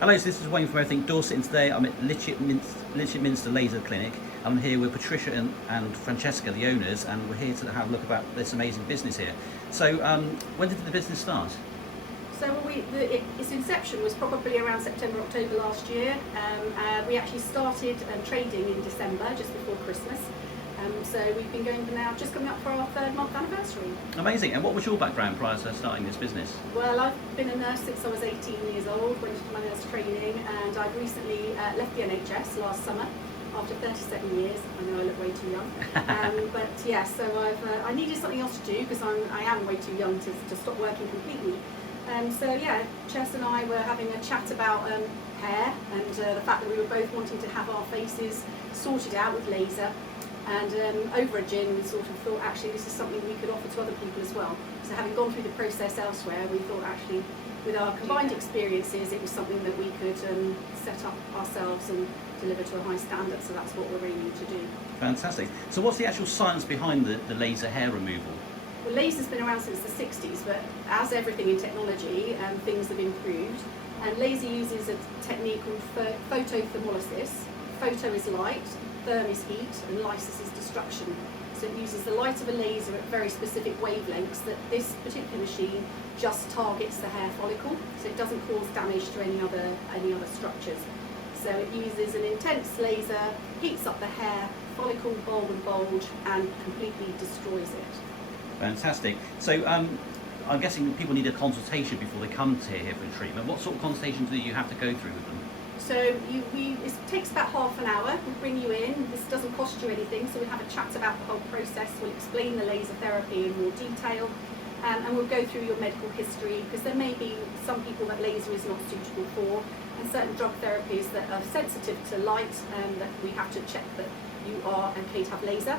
Hello, so this is Wayne from Everything Dorset, and today I'm at Lytchett Minster Laser Clinic. I'm here with Patricia and Francesca, the owners, and we're here to have a look about this amazing business here. So, when did the business start? So its inception was probably around September, October last year. We actually started trading in December, just before Christmas. So we've been going for now, just coming up for our 3rd month anniversary. Amazing. And what was your background prior to starting this business? Well, I've been a nurse since I was 18 years old, went into my nurse training, and I've recently left the NHS last summer after 37 years. I know I look way too young. But yeah, so I needed something else to do because I am way too young to stop working completely. So yeah, Chess and I were having a chat about hair and the fact that we were both wanting to have our faces sorted out with laser. And over a gin, we sort of thought actually this is something we could offer to other people as well. So having gone through the process elsewhere, we thought actually with our combined experiences, it was something that we could set up ourselves and deliver to a high standard. So that's what we're aiming to do. Fantastic. So what's the actual science behind the laser hair removal? Well, laser's been around since the 60s, but as everything in technology, things have improved. And laser uses a technique called photothermolysis. Photo is light, therm is heat, and lysis is destruction. So it uses the light of a laser at very specific wavelengths that this particular machine just targets the hair follicle, so it doesn't cause damage to any other structures. So it uses an intense laser, heats up the hair, follicle, bulb and bulge, and completely destroys it. Fantastic. So I'm guessing people need a consultation before they come to here for treatment. What sort of consultations do you have to go through with them? So it takes about half an hour. We bring you in. This doesn't cost you anything, so we have a chat about the whole process. We'll explain the laser therapy in more detail, and we'll go through your medical history, because there may be some people that laser is not suitable for, and certain drug therapies that are sensitive to light, that we have to check that you are okay to have laser.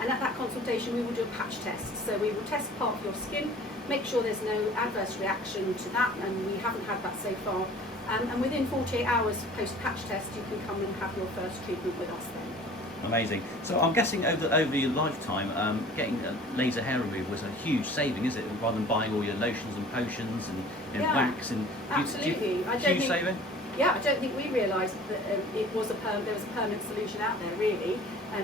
And at that consultation, we will do a patch test. So we will test part of your skin, make sure there's no adverse reaction to that, and we haven't had that so far. And within 48 hours post-patch test, you can come and have your first treatment with us then. Amazing. So I'm guessing over your lifetime, getting a laser hair removal was a huge saving, is it? Rather than buying all your lotions and potions and wax and absolutely. Huge saving. Yeah, I don't think we realised that there was a permanent solution out there really.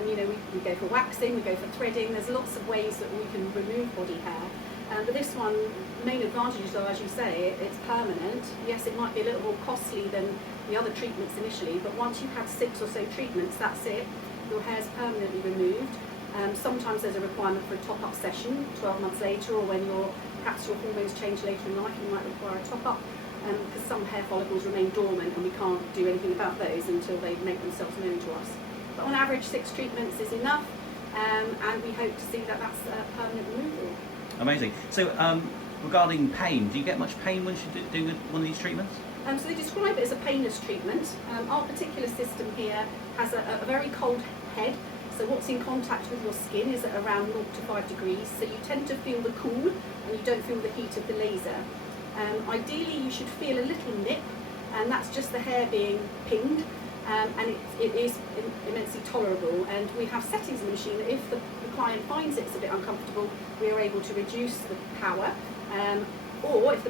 You know, we go for waxing, we go for threading. There's lots of ways that we can remove body hair. But this one, main advantages are, as you say, it's permanent. Yes, it might be a little more costly than the other treatments initially, but once you've had 6 or so treatments, that's it. Your hair's permanently removed. Sometimes there's a requirement for a top-up session 12 months later, or when perhaps your hormones change later in life, you might require a top-up, because some hair follicles remain dormant and we can't do anything about those until they make themselves known to us. But on average, 6 treatments is enough, and we hope to see that that's permanent removal. Amazing. So regarding pain, do you get much pain when you're doing one of these treatments? So they describe it as a painless treatment. Our particular system here has a very cold head, so what's in contact with your skin is at around 0 to 5 degrees, so you tend to feel the cool and you don't feel the heat of the laser. Ideally you should feel a little nip, and that's just the hair being pinged, and it is immensely tolerable, and we have settings in the machine that if the client finds it's a bit uncomfortable, we are able to reduce the power, or if the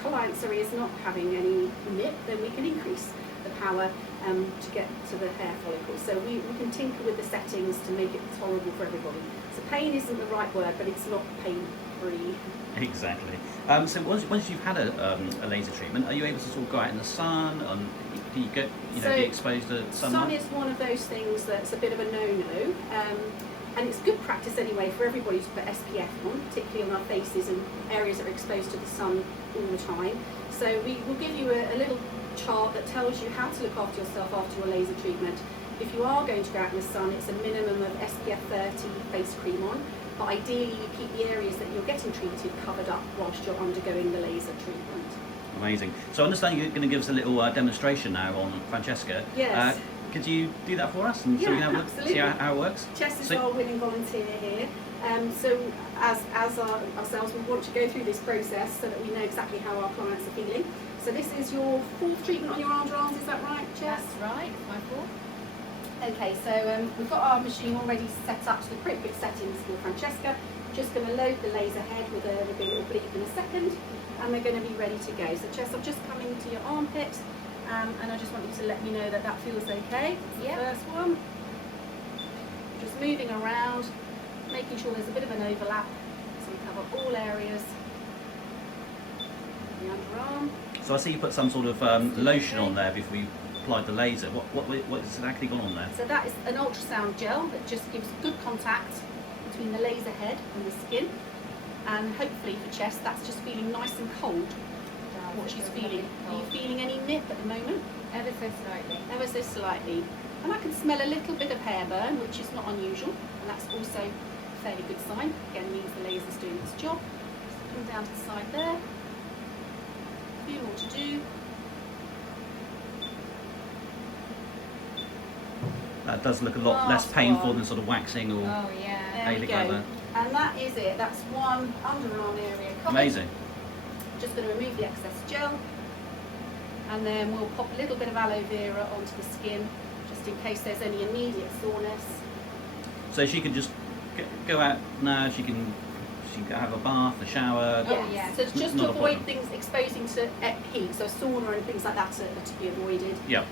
client is not having any nip, then we can increase the power to get to the hair follicle. So we can tinker with the settings to make it tolerable for everybody. So pain isn't the right word, but it's not pain-free. Exactly. So once you've had a laser treatment, are you able to sort of go out in the sun? Do you get be exposed to sunlight? Sun is one of those things that's a bit of a no-no. And it's good practice anyway for everybody to put SPF on, particularly on our faces and areas that are exposed to the sun all the time. So we will give you a little chart that tells you how to look after yourself after your laser treatment. If you are going to go out in the sun, it's a minimum of SPF 30 face cream on, but ideally you keep the areas that you're getting treated covered up whilst you're undergoing the laser treatment. Amazing. So I understand you're going to give us a little demonstration now on Francesca. Yes. Could you do that for us, and so we can have a look, see how it works? Chess is our winning volunteer here. So as ourselves, we want to go through this process so that we know exactly how our clients are feeling. So this is your 4th treatment on your arms, is that right, Chess? That's right, my 4th. Okay, so we've got our machine already set up to the appropriate settings for Francesca. Just going to load the laser head with a little bleep in a second, and we're going to be ready to go. So Chess, I'm just coming to your armpit, And I just want you to let me know that that feels okay. Yep. The first one. Just moving around, making sure there's a bit of an overlap so we cover all areas. The underarm. So I see you put some sort of lotion on there before you applied the laser. What's exactly gone on there? So that is an ultrasound gel that just gives good contact between the laser head and the skin. And hopefully for chest, that's just feeling nice and cold. What she's feeling. Are you feeling any nip at the moment? Ever so slightly. Ever so slightly. And I can smell a little bit of hair burn, which is not unusual, and that's also a fairly good sign. Again, means the laser's doing its job. Just come down to the side there. A few more to do. That does look a lot less Last painful one. than sort of waxing or Oh yeah. There we anything like go. that. And that is it. That's one underarm area covered. Amazing. Just going to remove the excess gel, and then we'll pop a little bit of aloe vera onto the skin, just in case there's any immediate soreness. So she can just go out now. She can have a bath, a shower. Oh, yeah. So it's just Not to a avoid problem. things exposing to heat, so sauna and things like that to be avoided. Yeah.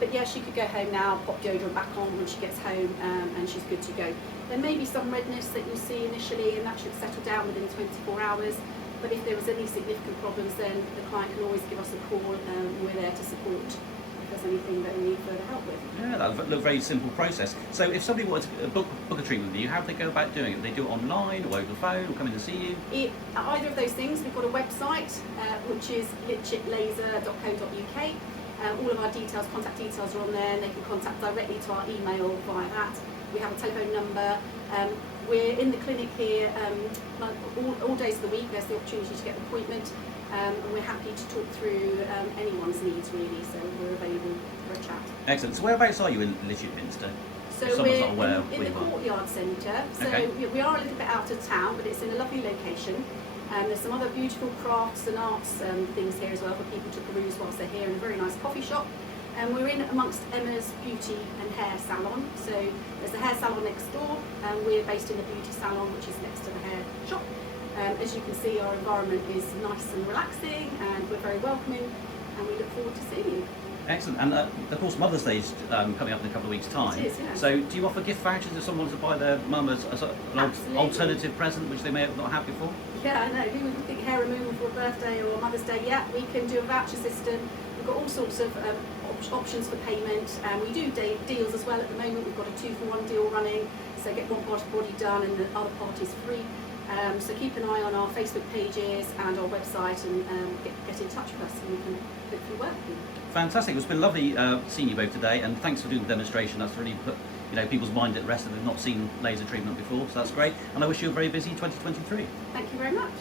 But yeah, she could go home now, pop deodorant back on when she gets home, and she's good to go. There may be some redness that you'll see initially, and that should settle down within 24 hours. But if there was any significant problems, then the client can always give us a call, and we're there to support if there's anything that they need further help with. Yeah, that looked a very simple process. So if somebody wanted to book a treatment with you, how do they go about doing it? Do they do it online or over the phone or come in to see you? Either of those things. We've got a website which is lytchettlaser.co.uk. All of our details, contact details are on there, and they can contact directly to our email via that. We have a telephone number. We're in the clinic here all days of the week. There's the opportunity to get an appointment, and we're happy to talk through anyone's needs really, so we're available for a chat. Excellent. So whereabouts are you in Lytchett Minster? So If someone's we're not aware in where the you are. Courtyard Centre, so Okay. we are a little bit out of town, but it's in a lovely location. There's some other beautiful crafts and arts things here as well for people to peruse whilst they're here, in a very nice coffee shop. And we're in amongst Emma's Beauty and Hair Salon. So there's a hair salon next door, and we're based in the beauty salon, which is next to the hair shop. As you can see, our environment is nice and relaxing, and we're very welcoming, and we look forward to seeing you. Excellent. And of course, Mother's Day is coming up in a couple of weeks' time. It is, yeah. So do you offer gift vouchers if someone wants to buy their mum as an Absolutely. alternative present, which they may have not had before? Yeah, I know. Who would think hair removal for a birthday or a Mother's Day? Yeah, we can do a voucher system. We've got all sorts of options for payment, and we do deals as well at the moment. We've got a 2-for-1 deal running, so get one part of the body done and the other part is free. So keep an eye on our Facebook pages and our website, and get in touch with us, and we can hopefully work with you. Fantastic. It's been lovely seeing you both today, and thanks for doing the demonstration. That's really put people's mind at rest if they've not seen laser treatment before, so that's great. And I wish you a very busy 2023. Thank you very much.